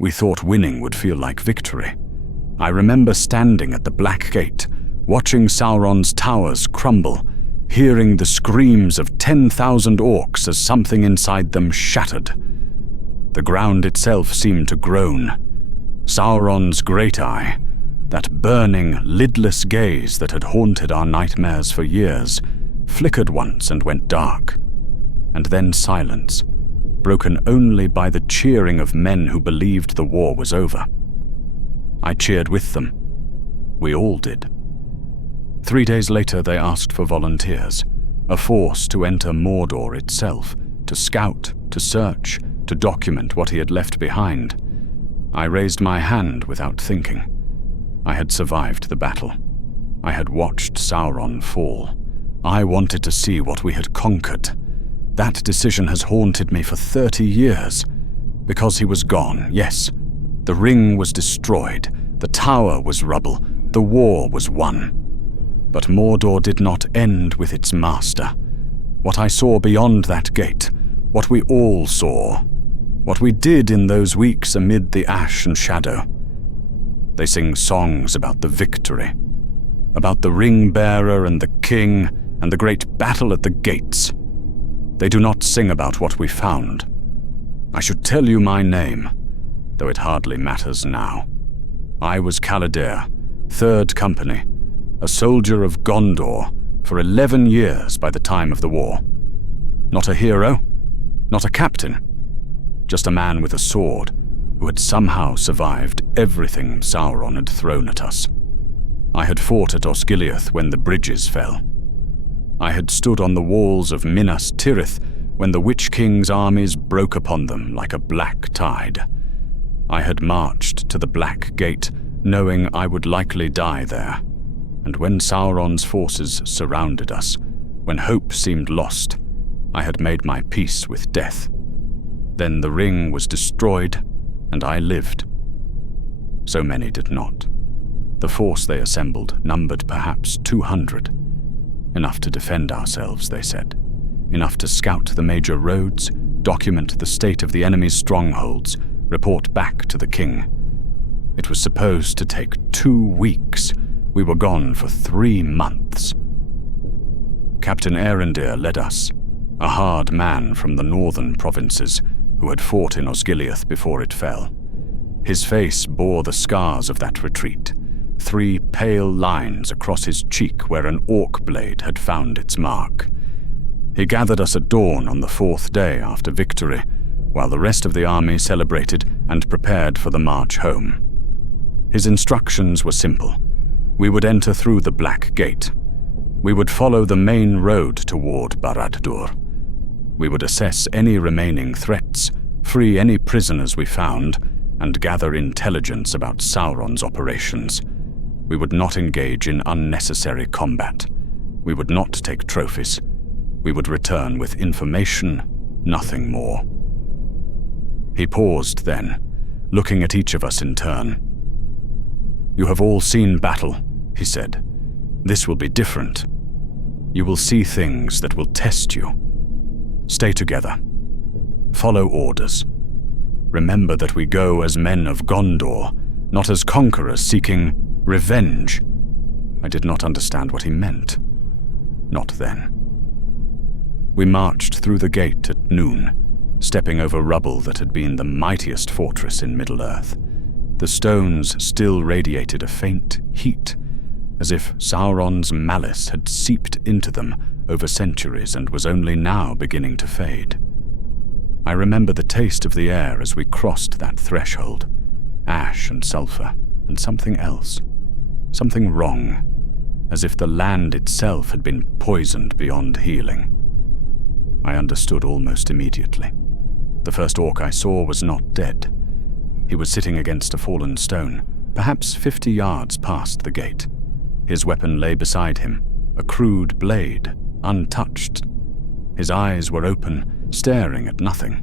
We thought winning would feel like victory. I remember standing at the Black Gate, watching Sauron's towers crumble, hearing the screams of 10,000 orcs as something inside them shattered. The ground itself seemed to groan. Sauron's great eye, that burning, lidless gaze that had haunted our nightmares for years, flickered once and went dark. And then silence, broken only by the cheering of men who believed the war was over. I cheered with them. We all did. 3 days later, they asked for volunteers, a force to enter Mordor itself, to scout, to search, to document what he had left behind. I raised my hand without thinking. I had survived the battle. I had watched Sauron fall. I wanted to see what we had conquered. That decision has haunted me for 30 years. Because he was gone, yes. The ring was destroyed. The tower was rubble. The war was won. But Mordor did not end with its master. What I saw beyond that gate, what we all saw, what we did in those weeks amid the ash and shadow. They sing songs about the victory, about the ring-bearer and the king and the great battle at the gates. They do not sing about what we found. I should tell you my name, though it hardly matters now. I was Caladir, 3rd Company, a soldier of Gondor for 11 years by the time of the war. Not a hero, not a captain, just a man with a sword who had somehow survived everything Sauron had thrown at us. I had fought at Osgiliath when the bridges fell. I had stood on the walls of Minas Tirith when the Witch King's armies broke upon them like a black tide. I had marched to the Black Gate knowing I would likely die there. And when Sauron's forces surrounded us, when hope seemed lost, I had made my peace with death. Then the ring was destroyed, and I lived. So many did not. The force they assembled numbered perhaps 200. Enough to defend ourselves, they said. Enough to scout the major roads, document the state of the enemy's strongholds, report back to the king. It was supposed to take 2 weeks. We were gone for 3 months. Captain Erendir led us, a hard man from the northern provinces who had fought in Osgiliath before it fell. His face bore the scars of that retreat, 3 pale lines across his cheek where an orc blade had found its mark. He gathered us at dawn on the 4th day after victory, while the rest of the army celebrated and prepared for the march home. His instructions were simple. We would enter through the Black Gate. We would follow the main road toward Barad-dur. We would assess any remaining threats, free any prisoners we found, and gather intelligence about Sauron's operations. We would not engage in unnecessary combat. We would not take trophies. We would return with information, nothing more. He paused then, looking at each of us in turn. "You have all seen battle," he said. "This will be different. You will see things that will test you. Stay together. Follow orders. Remember that we go as men of Gondor, not as conquerors seeking revenge." I did not understand what he meant. Not then. We marched through the gate at noon, stepping over rubble that had been the mightiest fortress in Middle-earth. The stones still radiated a faint heat, as if Sauron's malice had seeped into them over centuries and was only now beginning to fade. I remember the taste of the air as we crossed that threshold, ash and sulfur, and something else, something wrong, as if the land itself had been poisoned beyond healing. I understood almost immediately. The first orc I saw was not dead. He was sitting against a fallen stone, perhaps 50 yards past the gate. His weapon lay beside him, a crude blade, untouched. His eyes were open, staring at nothing.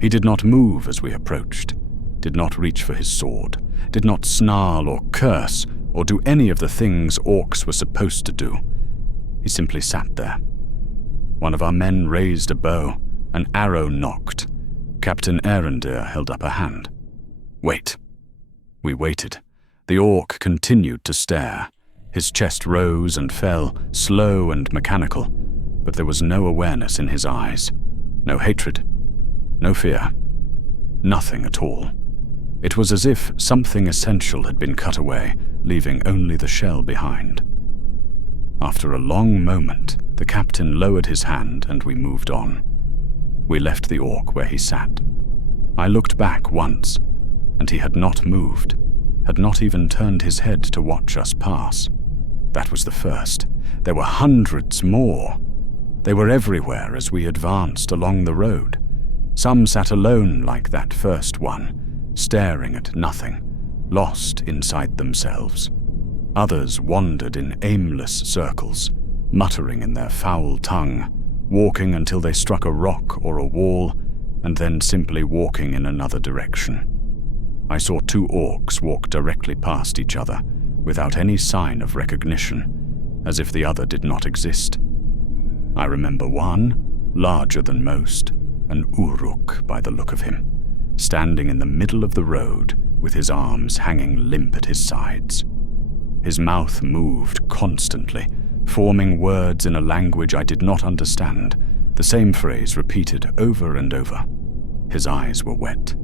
He did not move as we approached, did not reach for his sword, did not snarl or curse or do any of the things orcs were supposed to do. He simply sat there. One of our men raised a bow, an arrow knocked. Captain Erendir held up a hand. Wait. We waited. The orc continued to stare. His chest rose and fell, slow and mechanical, but there was no awareness in his eyes. No hatred. No fear. Nothing at all. It was as if something essential had been cut away, leaving only the shell behind. After a long moment, the captain lowered his hand and we moved on. We left the orc where he sat. I looked back once, and he had not moved, had not even turned his head to watch us pass. That was the first. There were hundreds more. They were everywhere as we advanced along the road. Some sat alone like that first one, staring at nothing, lost inside themselves. Others wandered in aimless circles, muttering in their foul tongue, walking until they struck a rock or a wall, and then simply walking in another direction. I saw two orcs walk directly past each other, without any sign of recognition, as if the other did not exist. I remember one, larger than most, an Uruk by the look of him, standing in the middle of the road with his arms hanging limp at his sides. His mouth moved constantly, forming words in a language I did not understand, the same phrase repeated over and over. His eyes were wet.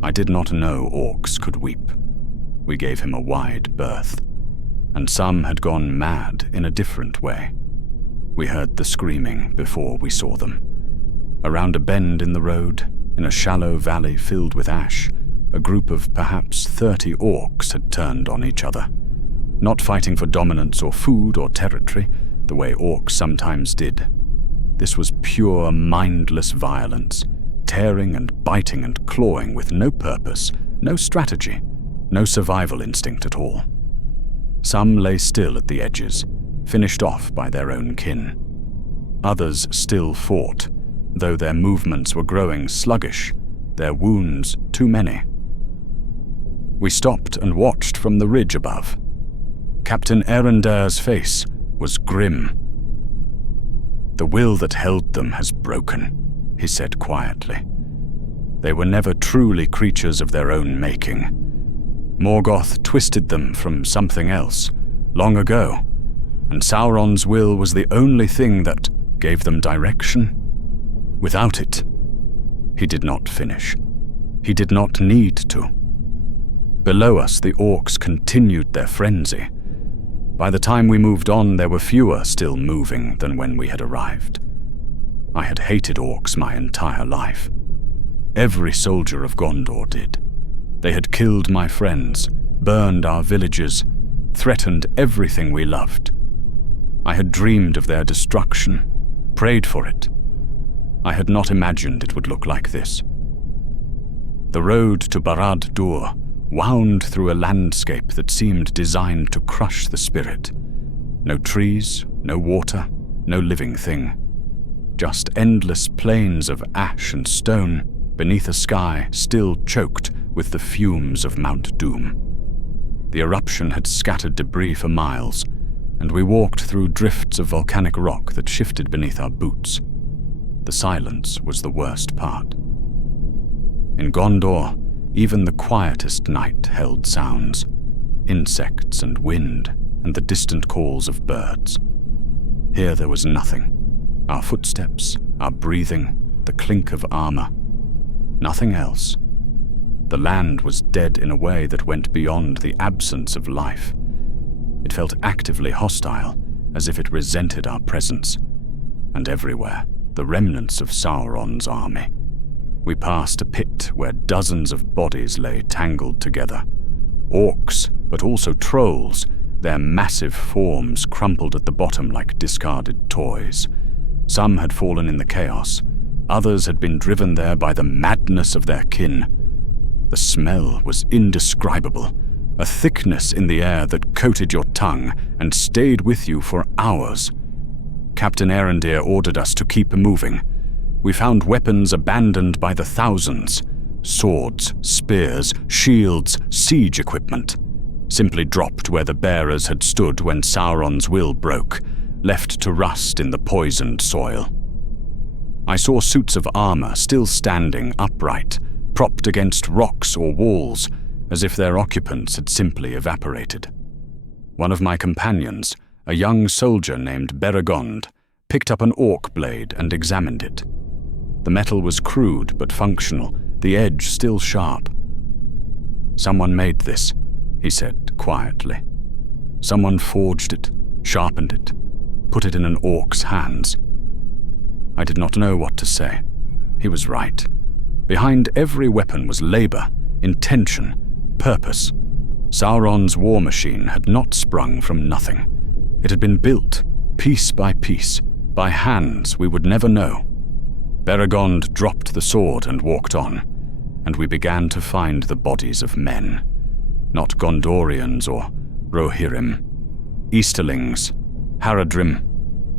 I did not know orcs could weep. We gave him a wide berth, and some had gone mad in a different way. We heard the screaming before we saw them. Around a bend in the road, in a shallow valley filled with ash, a group of perhaps 30 orcs had turned on each other, not fighting for dominance or food or territory, the way orcs sometimes did. This was pure, mindless violence, tearing and biting and clawing with no purpose, no strategy, no survival instinct at all. Some lay still at the edges, finished off by their own kin. Others still fought, though their movements were growing sluggish, their wounds too many. We stopped and watched from the ridge above. Captain Erendair's face was grim. "The will that held them has broken," he said quietly. "They were never truly creatures of their own making. Morgoth twisted them from something else, long ago, and Sauron's will was the only thing that gave them direction. Without it..." He did not finish. He did not need to. Below us, the orcs continued their frenzy. By the time we moved on, there were fewer still moving than when we had arrived. I had hated orcs my entire life. Every soldier of Gondor did. They had killed my friends, burned our villages, threatened everything we loved. I had dreamed of their destruction, prayed for it. I had not imagined it would look like this. The road to Barad-dur wound through a landscape that seemed designed to crush the spirit. No trees, no water, no living thing. Just endless plains of ash and stone beneath a sky still choked with the fumes of Mount Doom. The eruption had scattered debris for miles, and we walked through drifts of volcanic rock that shifted beneath our boots. The silence was the worst part. In Gondor, even the quietest night held sounds, insects and wind and the distant calls of birds. Here there was nothing. Our footsteps, our breathing, the clink of armor. Nothing else. The land was dead in a way that went beyond the absence of life. It felt actively hostile, as if it resented our presence. And everywhere, the remnants of Sauron's army. We passed a pit where dozens of bodies lay tangled together. Orcs, but also trolls, their massive forms crumpled at the bottom like discarded toys. Some had fallen in the chaos. Others had been driven there by the madness of their kin. The smell was indescribable, a thickness in the air that coated your tongue and stayed with you for hours. Captain Erendair ordered us to keep moving. We found weapons abandoned by the thousands. Swords, spears, shields, siege equipment. Simply dropped where the bearers had stood when Sauron's will broke, left to rust in the poisoned soil. I saw suits of armor still standing upright, propped against rocks or walls, as if their occupants had simply evaporated. One of my companions, a young soldier named Barad-dur, picked up an orc blade and examined it. The metal was crude but functional, the edge still sharp. "Someone made this," he said quietly. "Someone forged it, sharpened it, put it in an orc's hands." I did not know what to say. He was right. Behind every weapon was labor, intention, purpose. Sauron's war machine had not sprung from nothing. It had been built, piece by piece, by hands we would never know. Barad-dur dropped the sword and walked on, and we began to find the bodies of men. Not Gondorians or Rohirrim. Easterlings, Haradrim,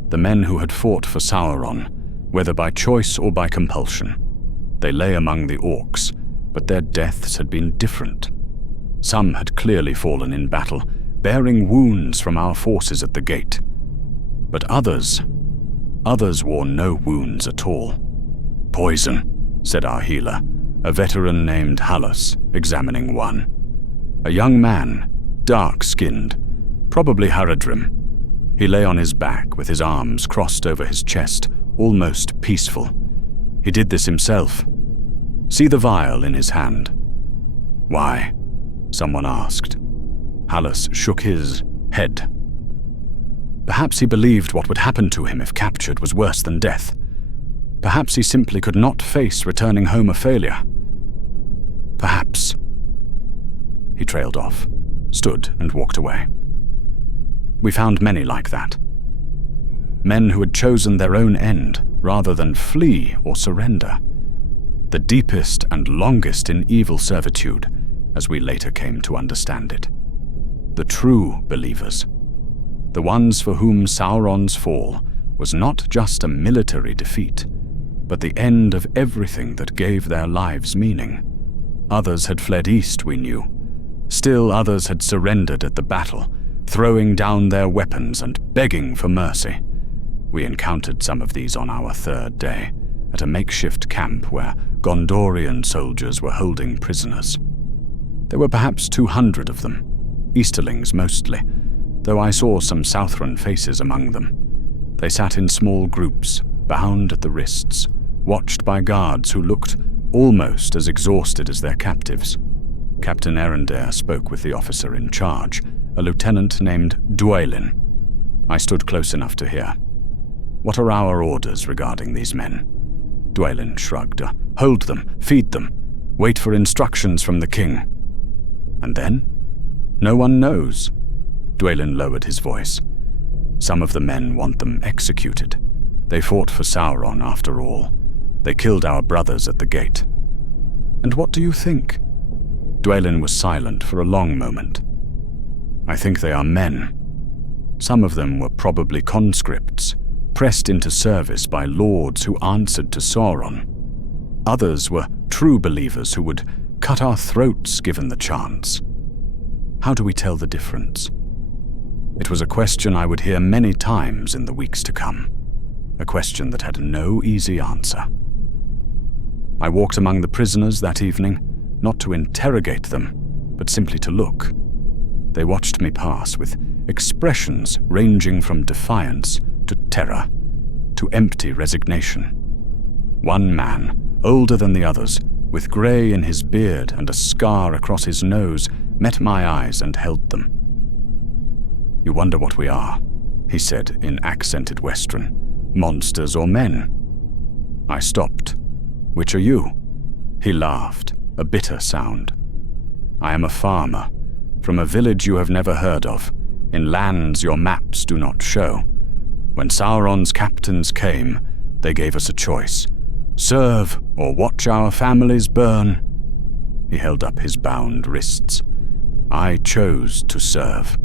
the men who had fought for Sauron, whether by choice or by compulsion. They lay among the orcs, but their deaths had been different. Some had clearly fallen in battle, bearing wounds from our forces at the gate. But others wore no wounds at all. "Poison," said our healer, a veteran named Halus, examining one. A young man, dark-skinned, probably Haradrim. He lay on his back with his arms crossed over his chest, almost peaceful. He did this himself. "See the vial in his hand." "Why?" someone asked. Halus shook his head. Perhaps he believed what would happen to him if captured was worse than death. Perhaps he simply could not face returning home a failure. Perhaps. He trailed off, stood and walked away. We found many like that. Men who had chosen their own end rather than flee or surrender. The deepest and longest in evil servitude, as we later came to understand it. The true believers. The ones for whom Sauron's fall was not just a military defeat, but the end of everything that gave their lives meaning. Others had fled east, we knew. Still others had surrendered at the battle, throwing down their weapons and begging for mercy. We encountered some of these on our third day, at a makeshift camp where Gondorian soldiers were holding prisoners. There were perhaps 200 of them, Easterlings mostly, though I saw some Southron faces among them. They sat in small groups, bound at the wrists, watched by guards who looked almost as exhausted as their captives. Captain Erendair spoke with the officer in charge, a lieutenant named Dwalin. I stood close enough to hear. "What are our orders regarding these men?" Dwalin shrugged. "Hold them, feed them, wait for instructions from the king." "And then?" "No one knows." Dwalin lowered his voice. "Some of the men want them executed. They fought for Sauron after all. They killed our brothers at the gate." "And what do you think?" Dwalin was silent for a long moment. "I think they are men. Some of them were probably conscripts, pressed into service by lords who answered to Sauron. Others were true believers who would cut our throats given the chance. How do we tell the difference?" It was a question I would hear many times in the weeks to come, a question that had no easy answer. I walked among the prisoners that evening, not to interrogate them, but simply to look. They watched me pass with expressions ranging from defiance to terror, to empty resignation. One man, older than the others, with grey in his beard and a scar across his nose, met my eyes and held them. "You wonder what we are," he said in accented Western. "Monsters or men?" I stopped. "Which are you?" He laughed, a bitter sound. "I am a farmer, from a village you have never heard of, in lands your maps do not show. When Sauron's captains came, they gave us a choice. Serve or watch our families burn." He held up his bound wrists. "I chose to serve.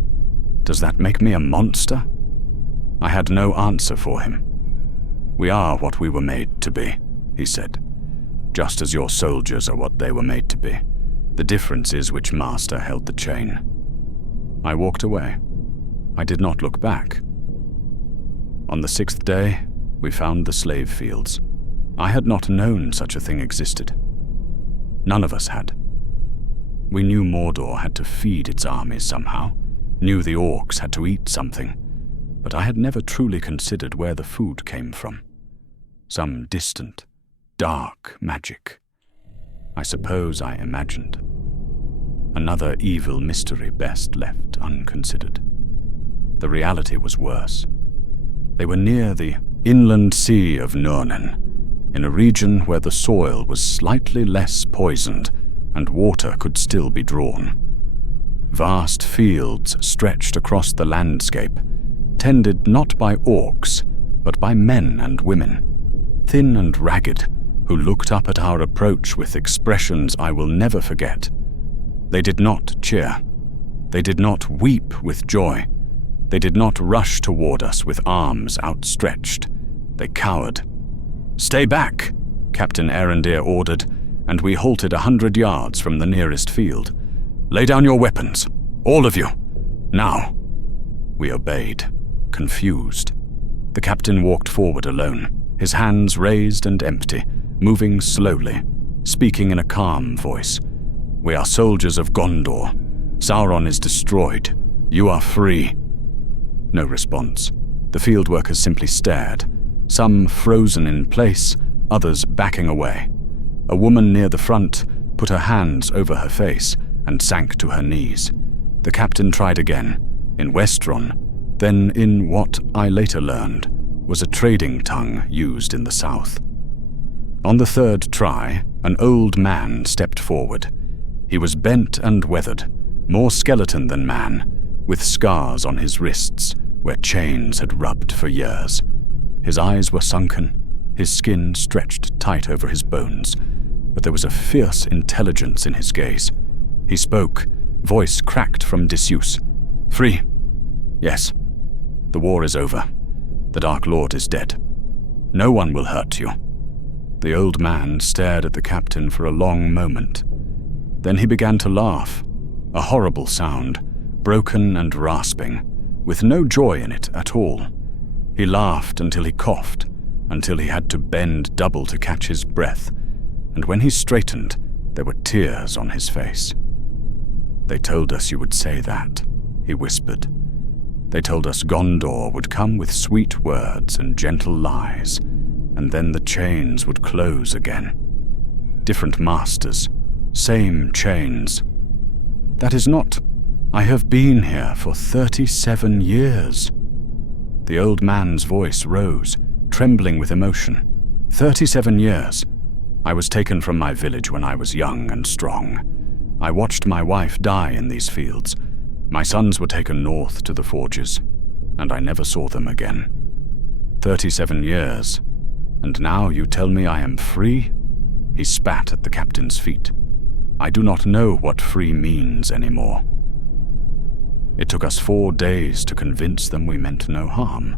Does that make me a monster?" I had no answer for him. "We are what we were made to be," he said. "Just as your soldiers are what they were made to be. The difference is which master held the chain." I walked away. I did not look back. On the 6th day, we found the slave fields. I had not known such a thing existed. None of us had. We knew Mordor had to feed its armies somehow, knew the orcs had to eat something, but I had never truly considered where the food came from. Some distant, dark magic. I suppose I imagined. Another evil mystery best left unconsidered. The reality was worse. They were near the inland sea of Nurnen, in a region where the soil was slightly less poisoned and water could still be drawn. Vast fields stretched across the landscape, tended not by orcs, but by men and women, thin and ragged, who looked up at our approach with expressions I will never forget. They did not cheer. They did not weep with joy. They did not rush toward us with arms outstretched. They cowered. "Stay back," Captain Arendir ordered, and we halted 100 yards from the nearest field. "Lay down your weapons, all of you, now." We obeyed, confused. The captain walked forward alone, his hands raised and empty, moving slowly, speaking in a calm voice. "We are soldiers of Gondor. Sauron is destroyed. You are free." No response. The field workers simply stared, some frozen in place, others backing away. A woman near the front put her hands over her face and sank to her knees. The captain tried again, in Westron, then in what I later learned was a trading tongue used in the south. On the third try, an old man stepped forward. He was bent and weathered, more skeleton than man, with scars on his wrists where chains had rubbed for years. His eyes were sunken, his skin stretched tight over his bones, but there was a fierce intelligence in his gaze. He spoke, voice cracked from disuse. "Free. Yes. The war is over. The Dark Lord is dead. No one will hurt you." The old man stared at the captain for a long moment. Then he began to laugh, a horrible sound, broken and rasping, with no joy in it at all. He laughed until he coughed, until he had to bend double to catch his breath, and when he straightened, there were tears on his face. "They told us you would say that," he whispered. "They told us Gondor would come with sweet words and gentle lies, and then the chains would close again. Different masters, same chains. That is not... I have been here for 37 years. The old man's voice rose, trembling with emotion. 37 years. I was taken from my village when I was young and strong. I watched my wife die in these fields. My sons were taken north to the forges, and I never saw them again. 37 years. And now you tell me I am free?" He spat at the captain's feet. "I do not know what free means anymore." It took us 4 days to convince them we meant no harm.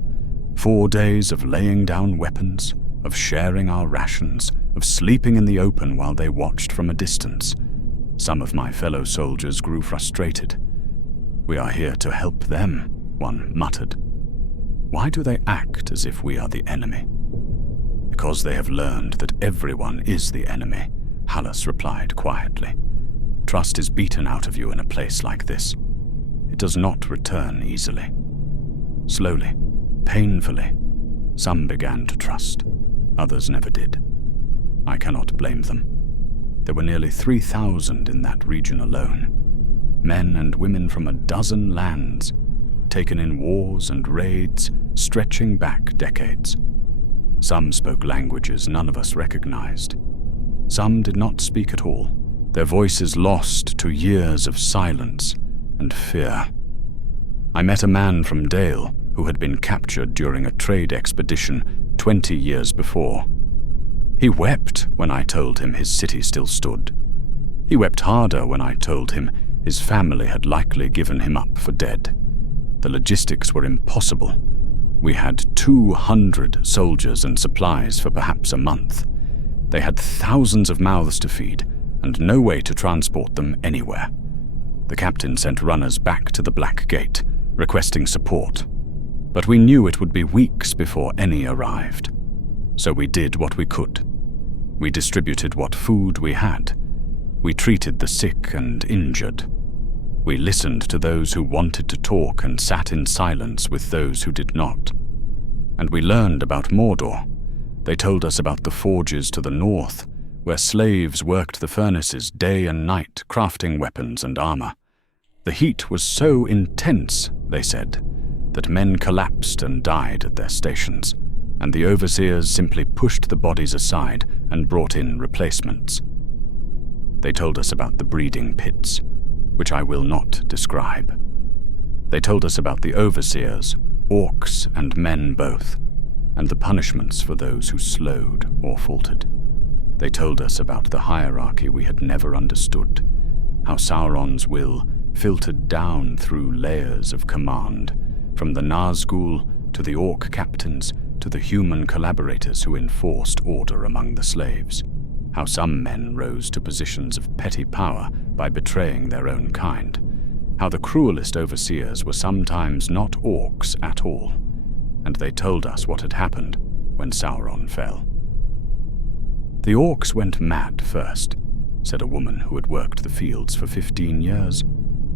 4 days of laying down weapons, of sharing our rations, of sleeping in the open while they watched from a distance. Some of my fellow soldiers grew frustrated. "We are here to help them," one muttered. "Why do they act as if we are the enemy?" "Because they have learned that everyone is the enemy," Hallis replied quietly. "Trust is beaten out of you in a place like this. It does not return easily." Slowly, painfully, some began to trust. Others never did. I cannot blame them. There were nearly 3,000 in that region alone. Men and women from a dozen lands, taken in wars and raids stretching back decades. Some spoke languages none of us recognized. Some did not speak at all, their voices lost to years of silence and fear. I met a man from Dale who had been captured during a trade expedition 20 years before. He wept when I told him his city still stood. He wept harder when I told him his family had likely given him up for dead. The logistics were impossible. We had 200 soldiers and supplies for perhaps a month. They had thousands of mouths to feed and no way to transport them anywhere. The captain sent runners back to the Black Gate, requesting support. But we knew it would be weeks before any arrived. So we did what we could. We distributed what food we had, We treated the sick and injured. We listened to those who wanted to talk and sat in silence with those who did not. And we learned about Mordor. They told us about the forges to the north, where slaves worked the furnaces day and night, crafting weapons and armor. The heat was so intense, they said, that men collapsed and died at their stations, and the overseers simply pushed the bodies aside and brought in replacements. They told us about the breeding pits, which I will not describe. They told us about the overseers, orcs and men both, and the punishments for those who slowed or faltered. They told us about the hierarchy we had never understood, how Sauron's will filtered down through layers of command, from the Nazgul to the orc captains to the human collaborators who enforced order among the slaves, how some men rose to positions of petty power by betraying their own kind, how the cruelest overseers were sometimes not orcs at all, and they told us what had happened when Sauron fell. "The orcs went mad first," said a woman who had worked the fields for 15 years.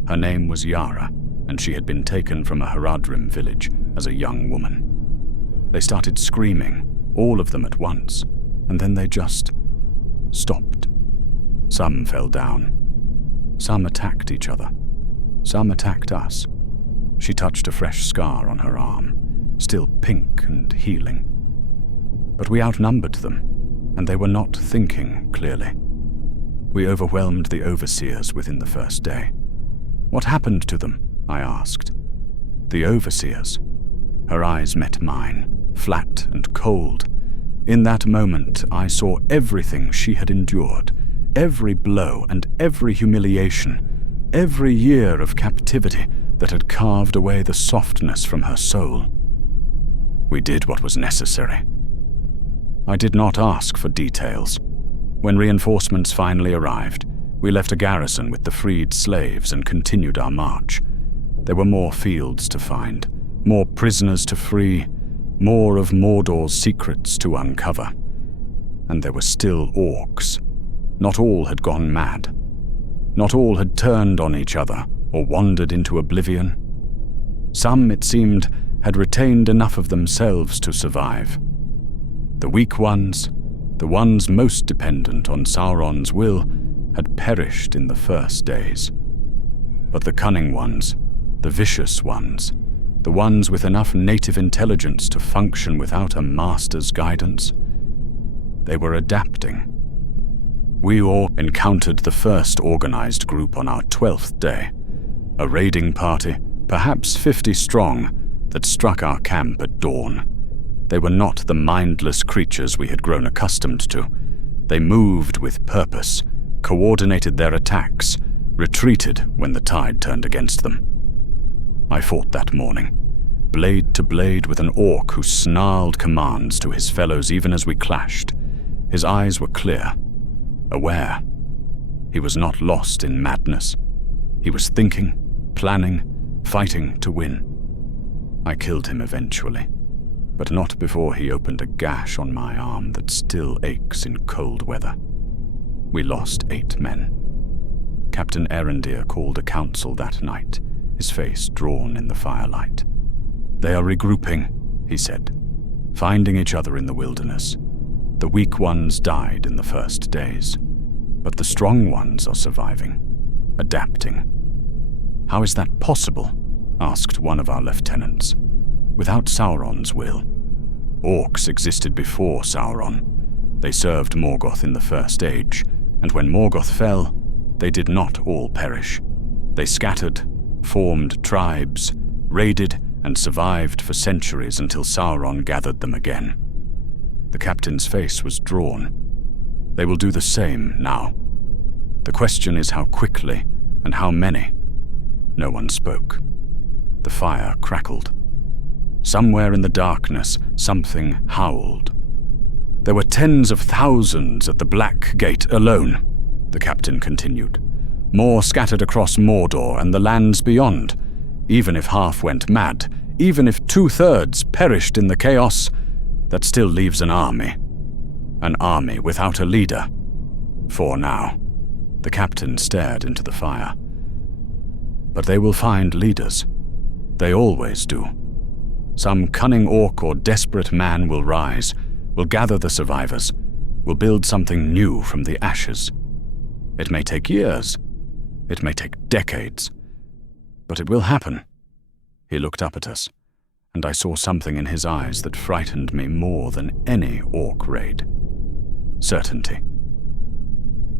Her name was Yara, and she had been taken from a Haradrim village as a young woman. They started screaming, all of them at once, and then they just stopped. Some fell down. Some attacked each other. Some attacked us. She touched a fresh scar on her arm, still pink and healing. But we outnumbered them, and they were not thinking clearly. We overwhelmed the overseers within the first day. "What happened to them?" I asked. "The overseers." Her eyes met mine, flat and cold. In that moment, I saw everything she had endured, every blow and every humiliation, every year of captivity that had carved away the softness from her soul. We did what was necessary. I did not ask for details. When reinforcements finally arrived, we left a garrison with the freed slaves and continued our march. There were more fields to find, more prisoners to free, more of Mordor's secrets to uncover. And there were still orcs. Not all had gone mad. Not all had turned on each other or wandered into oblivion. Some, it seemed, had retained enough of themselves to survive. The weak ones, the ones most dependent on Sauron's will, had perished in the first days. But the cunning ones, the vicious ones, the ones with enough native intelligence to function without a master's guidance, they were adapting. We all encountered the first organized group on our 12th day, a raiding party, perhaps 50 strong, that struck our camp at dawn. They were not the mindless creatures we had grown accustomed to. They moved with purpose, coordinated their attacks, retreated when the tide turned against them. I fought that morning, blade to blade with an orc who snarled commands to his fellows even as we clashed. His eyes were clear, aware. He was not lost in madness. He was thinking, planning, fighting to win. I killed him eventually, but not before he opened a gash on my arm that still aches in cold weather. We lost 8 men. Captain Erendir called a council that night, his face drawn in the firelight. "They are regrouping," he said, "finding each other in the wilderness. The weak ones died in the first days, but the strong ones are surviving, adapting." "How is that possible?" asked one of our lieutenants. "Without Sauron's will. Orcs existed before Sauron. They served Morgoth in the First Age, and when Morgoth fell, they did not all perish. They scattered, formed tribes, raided, and survived for centuries until Sauron gathered them again." The captain's face was drawn. "They will do the same now. The question is how quickly and how many." No one spoke. The fire crackled. Somewhere in the darkness, something howled. "There were tens of thousands at the Black Gate alone," the captain continued. "More scattered across Mordor and the lands beyond. Even if half went mad, even if 2/3 perished in the chaos, that still leaves an army. An army without a leader. For now." The captain stared into the fire. But they will find leaders. They always do. Some cunning orc or desperate man will rise, will gather the survivors, will build something new from the ashes. It may take years. It may take decades. But it will happen. He looked up at us, and I saw something in his eyes that frightened me more than any orc raid. Certainty.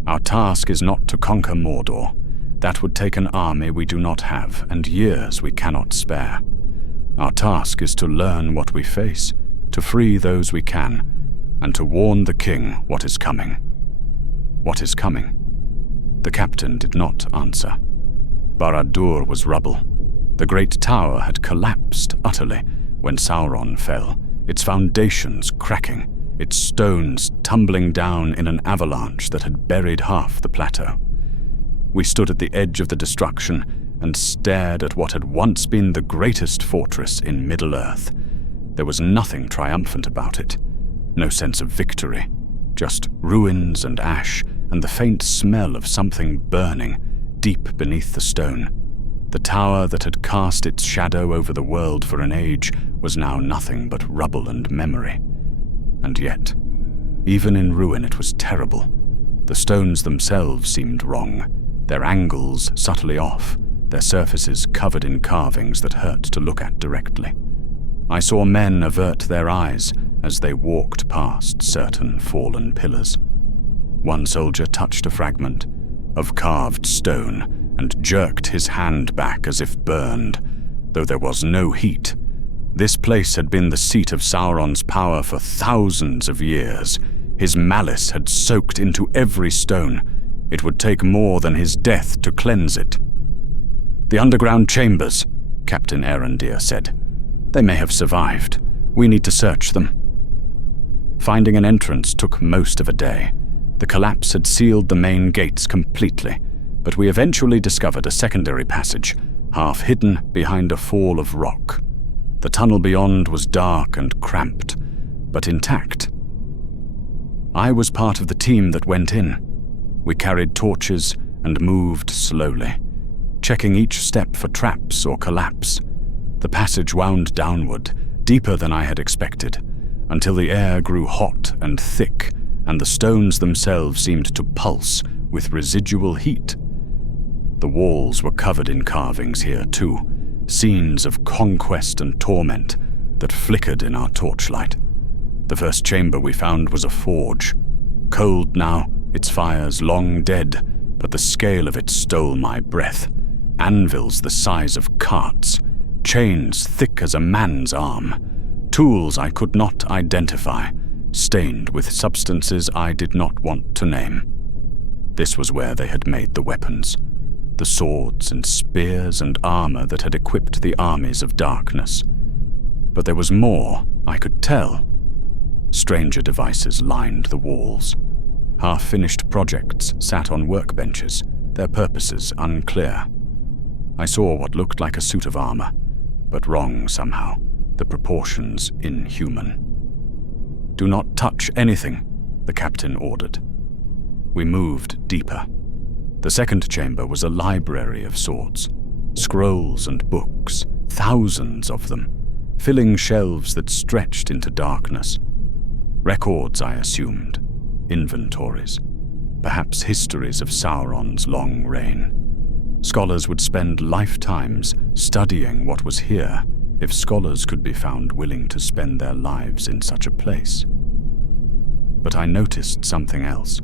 Our task is not to conquer Mordor. That would take an army we do not have, and years we cannot spare. Our task is to learn what we face, to free those we can, and to warn the king what is coming. What is coming? The captain did not answer. Barad-dur was rubble. The great tower had collapsed utterly when Sauron fell, its foundations cracking, its stones tumbling down in an avalanche that had buried half the plateau. We stood at the edge of the destruction and stared at what had once been the greatest fortress in Middle-earth. There was nothing triumphant about it, no sense of victory, just ruins and ash and the faint smell of something burning deep beneath the stone. The tower that had cast its shadow over the world for an age was now nothing but rubble and memory. And yet, even in ruin it was terrible. The stones themselves seemed wrong, their angles subtly off, their surfaces covered in carvings that hurt to look at directly. I saw men avert their eyes as they walked past certain fallen pillars. One soldier touched a fragment of carved stone and jerked his hand back as if burned, though there was no heat. This place had been the seat of Sauron's power for thousands of years. His malice had soaked into every stone. It would take more than his death to cleanse it. "The underground chambers," Captain Arondir said. "They may have survived. We need to search them." Finding an entrance took most of a day. The collapse had sealed the main gates completely, but we eventually discovered a secondary passage, half hidden behind a fall of rock. The tunnel beyond was dark and cramped, but intact. I was part of the team that went in. We carried torches and moved slowly, checking each step for traps or collapse. The passage wound downward, deeper than I had expected, until the air grew hot and thick, and the stones themselves seemed to pulse with residual heat. The walls were covered in carvings here too, scenes of conquest and torment that flickered in our torchlight. The first chamber we found was a forge. Cold now, its fires long dead, but the scale of it stole my breath. Anvils the size of carts, chains thick as a man's arm, tools I could not identify, stained with substances I did not want to name. This was where they had made the weapons, the swords and spears and armor that had equipped the armies of darkness. But there was more, I could tell. Stranger devices lined the walls. Half-finished projects sat on workbenches, their purposes unclear. I saw what looked like a suit of armor, but wrong somehow, the proportions inhuman. "Do not touch anything," the captain ordered. We moved deeper. The second chamber was a library of sorts, scrolls and books, thousands of them, filling shelves that stretched into darkness. Records, I assumed, inventories, perhaps histories of Sauron's long reign. Scholars would spend lifetimes studying what was here, if scholars could be found willing to spend their lives in such a place. But I noticed something else.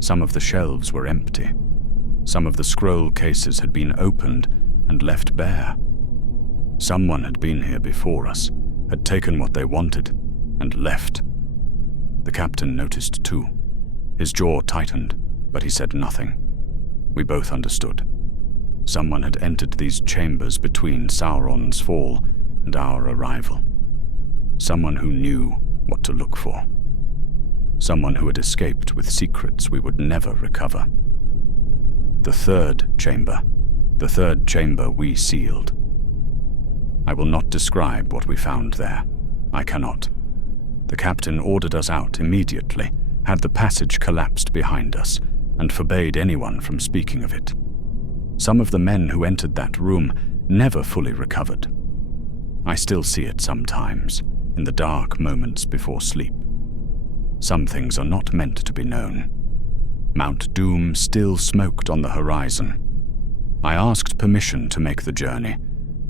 Some of the shelves were empty. Some of the scroll cases had been opened and left bare. Someone had been here before us, had taken what they wanted, and left. The captain noticed too. His jaw tightened, but he said nothing. We both understood. Someone had entered these chambers between Sauron's fall and our arrival. Someone who knew what to look for. Someone who had escaped with secrets we would never recover. The third chamber we sealed. I will not describe what we found there. I cannot. The captain ordered us out immediately, had the passage collapsed behind us, and forbade anyone from speaking of it. Some of the men who entered that room never fully recovered. I still see it sometimes, in the dark moments before sleep. Some things are not meant to be known. Mount Doom still smoked on the horizon. I asked permission to make the journey,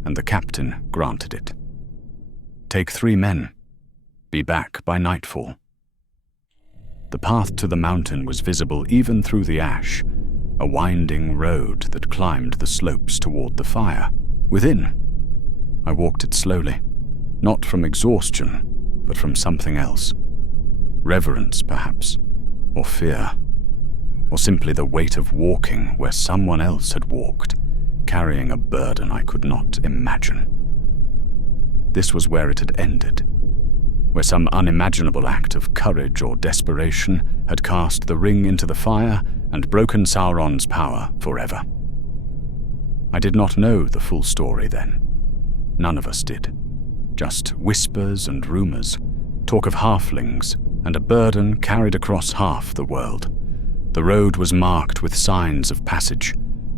and the captain granted it. Take 3 men. Be back by nightfall. The path to the mountain was visible even through the ash, a winding road that climbed the slopes toward the fire. Within, I walked it slowly, not from exhaustion, but from something else. Reverence, perhaps, or fear, or simply the weight of walking where someone else had walked, carrying a burden I could not imagine. This was where it had ended, where some unimaginable act of courage or desperation had cast the ring into the fire and broken Sauron's power forever. I did not know the full story then. None of us did. Just whispers and rumors, talk of halflings, and a burden carried across half the world. The road was marked with signs of passage,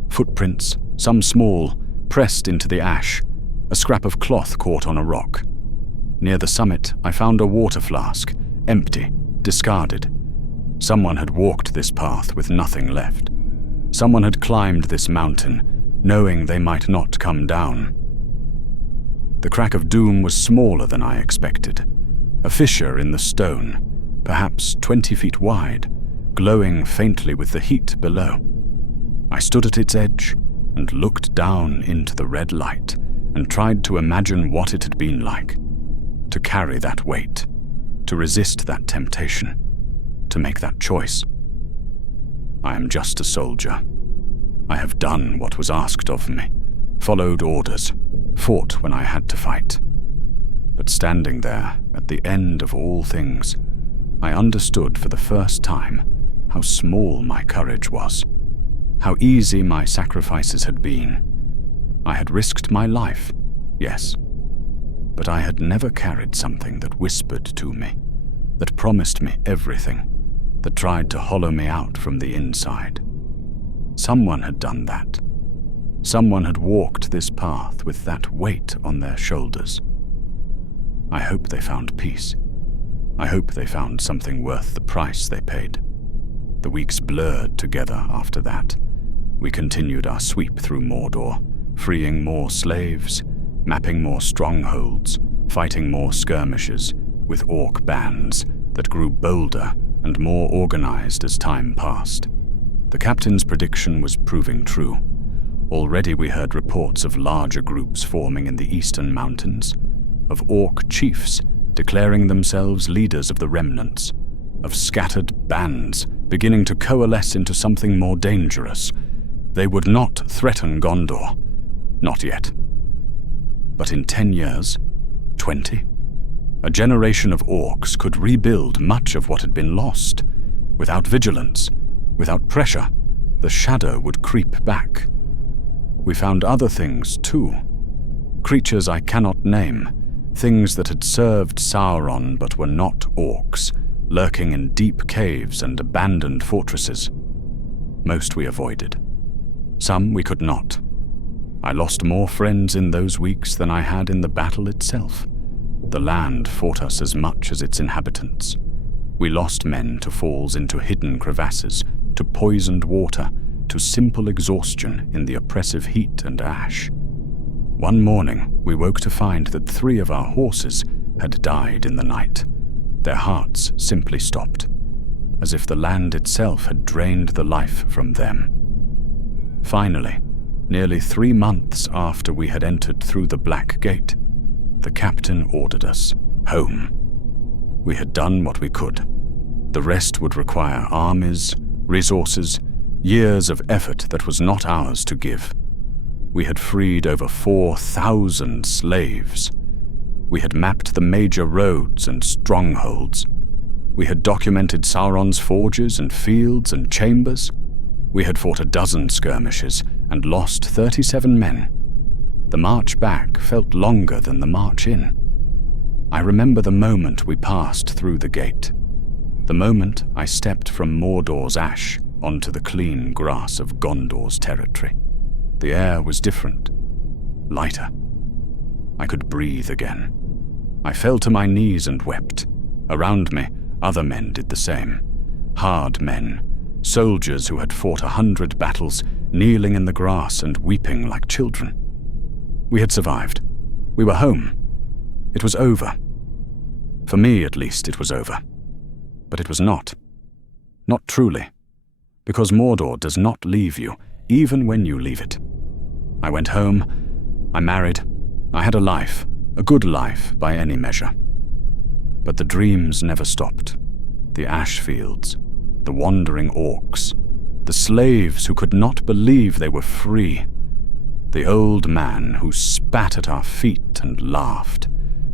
footprints, some small, pressed into the ash, a scrap of cloth caught on a rock. Near the summit, I found a water flask, empty, discarded. Someone had walked this path with nothing left. Someone had climbed this mountain, knowing they might not come down. The crack of doom was smaller than I expected. A fissure in the stone, perhaps 20 feet wide, glowing faintly with the heat below. I stood at its edge and looked down into the red light and tried to imagine what it had been like. To carry that weight, to resist that temptation, to make that choice. I am just a soldier. I have done what was asked of me, followed orders, fought when I had to fight. But standing there, at the end of all things, I understood for the first time how small my courage was, how easy my sacrifices had been. I had risked my life, yes, but I had never carried something that whispered to me, that promised me everything, that tried to hollow me out from the inside. Someone had done that. Someone had walked this path with that weight on their shoulders. I hope they found peace. I hope they found something worth the price they paid. The weeks blurred together after that. We continued our sweep through Mordor, freeing more slaves, mapping more strongholds, fighting more skirmishes with orc bands that grew bolder and more organized as time passed. The captain's prediction was proving true. Already we heard reports of larger groups forming in the eastern mountains, of orc chiefs declaring themselves leaders of the remnants, of scattered bands beginning to coalesce into something more dangerous. They would not threaten Gondor. Not yet. But in 10 years, 20, a generation of orcs could rebuild much of what had been lost. Without vigilance, without pressure, the shadow would creep back. We found other things too. Creatures I cannot name, things that had served Sauron but were not orcs, lurking in deep caves and abandoned fortresses. Most we avoided. Some we could not. I lost more friends in those weeks than I had in the battle itself. The land fought us as much as its inhabitants. We lost men to falls into hidden crevasses, to poisoned water, to simple exhaustion in the oppressive heat and ash. One morning, we woke to find that 3 of our horses had died in the night. Their hearts simply stopped, as if the land itself had drained the life from them. Finally, nearly 3 months after we had entered through the Black Gate, the captain ordered us home. We had done what we could. The rest would require armies, resources, years of effort that was not ours to give. We had freed over 4,000 slaves. We had mapped the major roads and strongholds. We had documented Sauron's forges and fields and chambers. We had fought a dozen skirmishes and lost 37 men. The march back felt longer than the march in. I remember the moment we passed through the gate, the moment I stepped from Mordor's ash onto the clean grass of Gondor's territory. The air was different, lighter. I could breathe again. I fell to my knees and wept. Around me, other men did the same. Hard men, soldiers who had fought 100 battles, kneeling in the grass and weeping like children. We had survived. We were home. It was over. For me, at least, it was over. But it was not. Not truly. Because Mordor does not leave you, even when you leave it. I went home. I married. I had a life, a good life by any measure. But the dreams never stopped. The ash fields, the wandering orcs, the slaves who could not believe they were free, the old man who spat at our feet and laughed,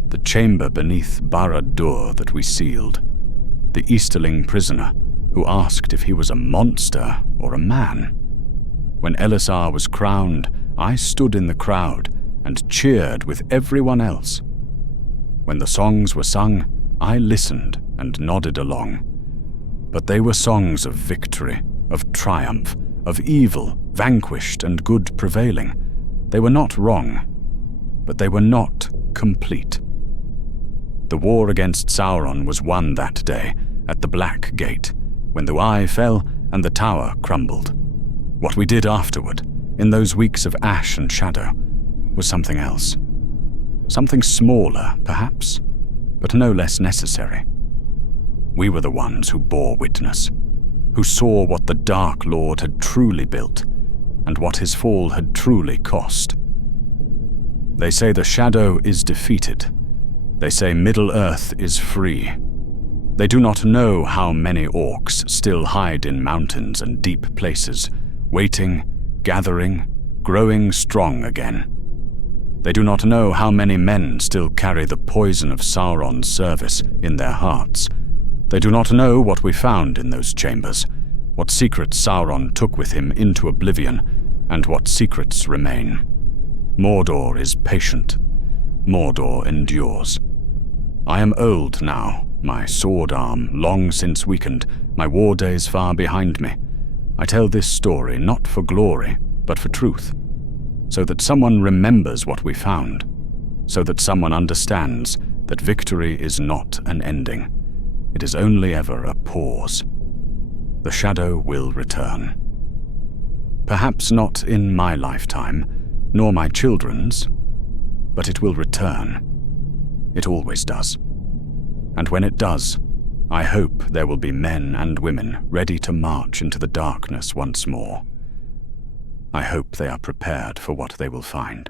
the chamber beneath Barad-dur that we sealed, the Easterling prisoner who asked if he was a monster or a man. When Elisar was crowned, I stood in the crowd and cheered with everyone else. When the songs were sung, I listened and nodded along. But they were songs of victory, of triumph, of evil vanquished and good prevailing. They were not wrong, but they were not complete. The war against Sauron was won that day at the Black Gate, when the eye fell and the tower crumbled. What we did afterward, in those weeks of ash and shadow, was something else. Something smaller, perhaps, but no less necessary. We were the ones who bore witness, who saw what the Dark Lord had truly built, and what his fall had truly cost. They say the shadow is defeated. They say Middle-earth is free. They do not know how many orcs still hide in mountains and deep places, waiting, gathering, growing strong again. They do not know how many men still carry the poison of Sauron's service in their hearts. They do not know what we found in those chambers, what secrets Sauron took with him into oblivion, and what secrets remain. Mordor is patient. Mordor endures. I am old now, my sword arm long since weakened, my war days far behind me. I tell this story not for glory, but for truth, so that someone remembers what we found, so that someone understands that victory is not an ending. It is only ever a pause. The shadow will return. Perhaps not in my lifetime, nor my children's, but it will return. It always does. And when it does, I hope there will be men and women ready to march into the darkness once more. I hope they are prepared for what they will find.